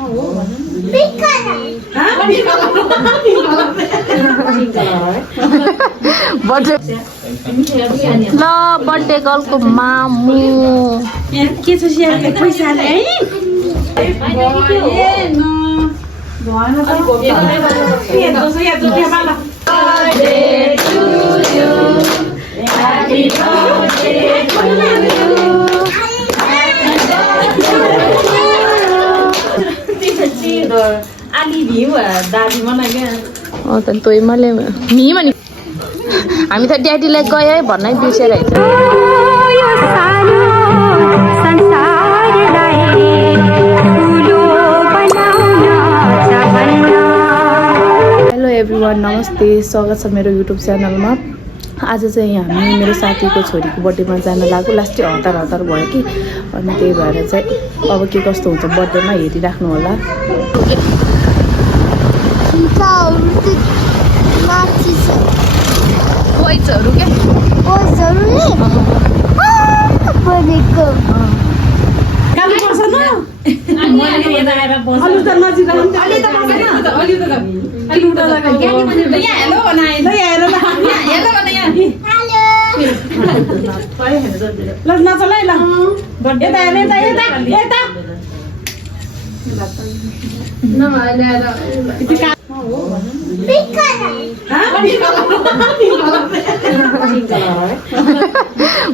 ल बर्थडे गर्लको मामु के छ पैसाले है आली भ्यू दादी मलाई क्या तोइ मैले मी भने हामी त ड्याडीलाई गयो है भन्नै बिर्सेर हिँड्छ। हेलो एभ्रिवान, नमस्ते, स्वागत छ मेरो युट्युब च्यानलमा। आज चाहिँ हामी मेरो साथीको छोरीको बर्थडेमा जान लाग्यो। लास्टै हतार भयो कि, अनि त्यही भएर चाहिँ अब के कस्तो हुन्छ बर्थडेमा हेरिराख्नु होला। बोइजहरू क्या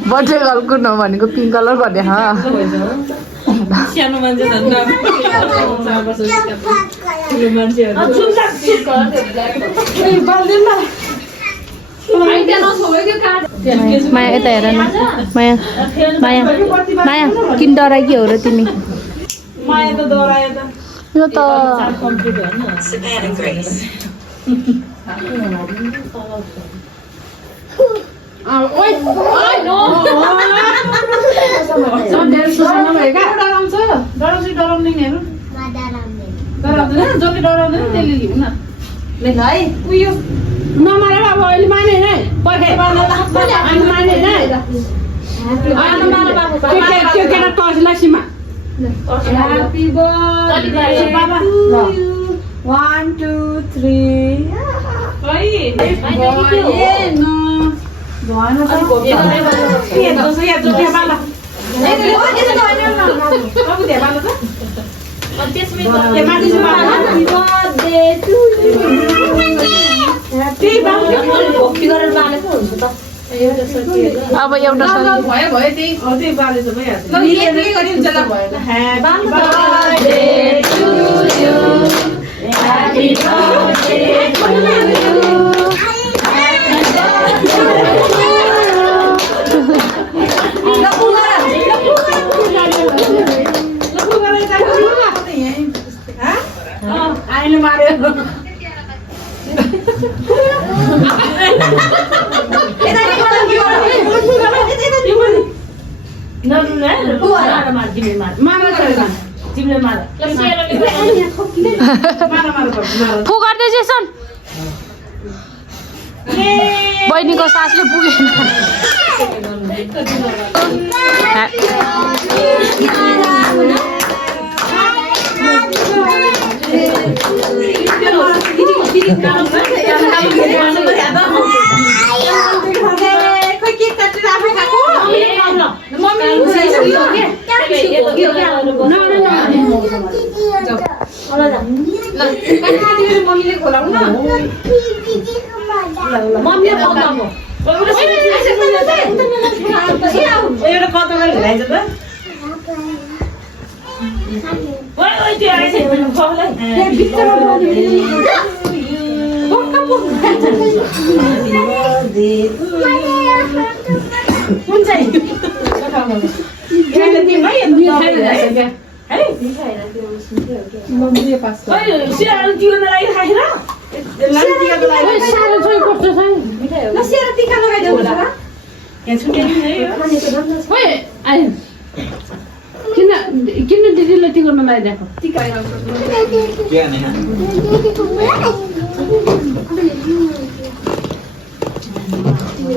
बर्थडे गर्लको नभनेको पिङ्क कलर भन्ने सानो मान्छे माया यता हेर न, माया माया माया किन डराइ के हो र तिमी? माया त डरायो त यो त नमारेर अब अहिले माने नै त्यो केटा टर्चलाई सीमा ह्यापी बर्थडे बाबा 1 2 3 अब एउटा आइले मार्यो फुकार्दै जेसन बहिनीको सासले पुगेन। किन दिदीले टिका लगाइदिएको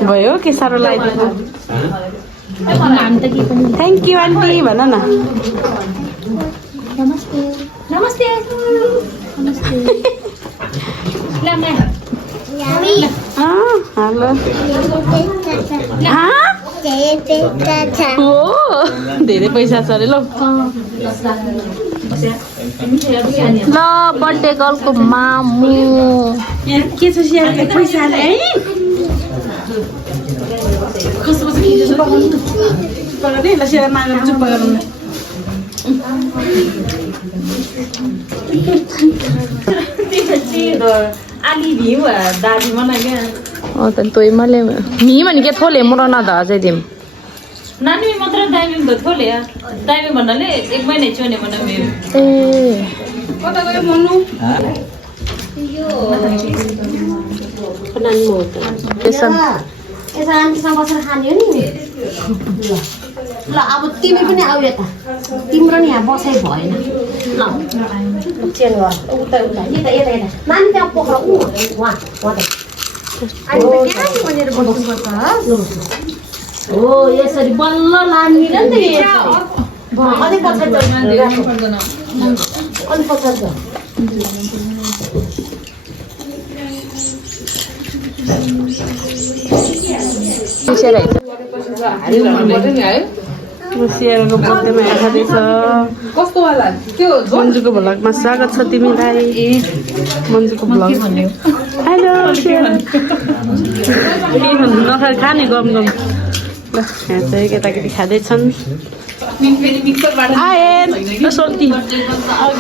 भयो के साह्रो लगाइदिएको। थ्याङ्क यू आन्टी भन न। नमस्ते हेलो धेरै पैसा छ अरे ल ल बर्थडे गर्लको मामु के छ स्याहारले पैसाले है कस्तो कस्तो खिचेछ पगार्दै ल स्याहार मागेर चुप गर्नु आली भिउ दादी मना क्या त तोय मले मी भनेको थोले मरना द अझै दिम नानी मात्र दाइमी थोले दाइमी भन्नाले 1 महिना चोने भन्न मेरो ए कता गयो मन्नु नानी म त त्यसम यसो आन्टीसँग बसेर खाने हो नि ल अब तिमी पनि आऊ यता तिम्रो नि यहाँ बसाइ भएन ल चेन गर उता उता यता यता यता नानी त्यहाँ पोखरा वहाँ त अनि त कहाँ भनेर बस्नुपर्छ हो यसरी बल्ल लानी र नि त अझै पछाडि अनि पछाडि सियारको बर्थडेमा खाँदैछ कस्तो वाला त्यो मन्जुको भ्लगमा स्वागत छ तिमीलाई मन्जुको भ्लग हेलो नखाएर खाने गम गम ल यहाँ चाहिँ केटाकेटी खाँदैछन् आए सोल्टी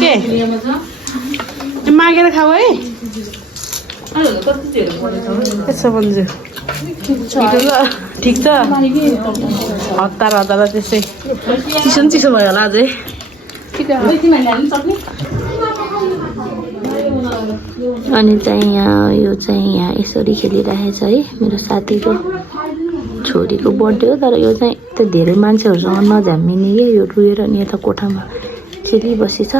के मागेर खाऊ है त्यसो मन्जु ठिक छ हतार हतार त्यसै चिसो चिसो भयो होला अझै अनि चाहिँ यो चाहिँ यहाँ यसरी खेलिरहेछ है मेरो साथीको छोरीको बर्थडे हो तर यो चाहिँ त्यो धेरै मान्छेहरूसँग नझ्याम्मिने क्या यो रुएर अनि यता कोठामा खेलिबसी छ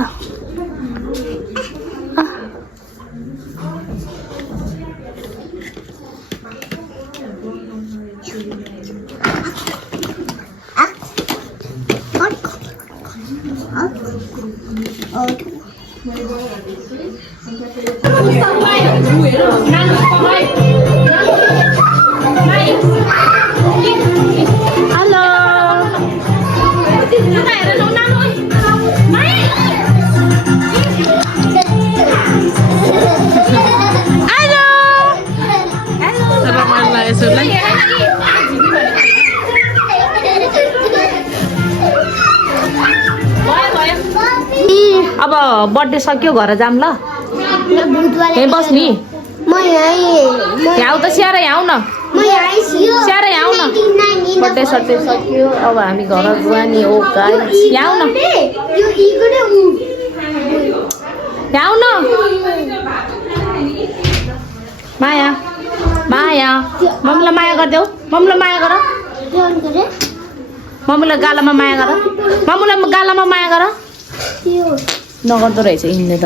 अब बर्थडे सक्यो घर जाम ल यहीँ बस नि यहाँ त स्याहार यहाँ न स्याहार यहाँ न बर्थडे सर्थडे सक्यो अब हामी घर गयो नि हो यहाँ न यहाँ न माया माया मम्मीलाई माया गरिदेऊ मम्मीलाई माया गर मम्मीलाई गालामा माया गर मम्मीलाई गालामा माया गर नगर्दो रहेछ यिनले त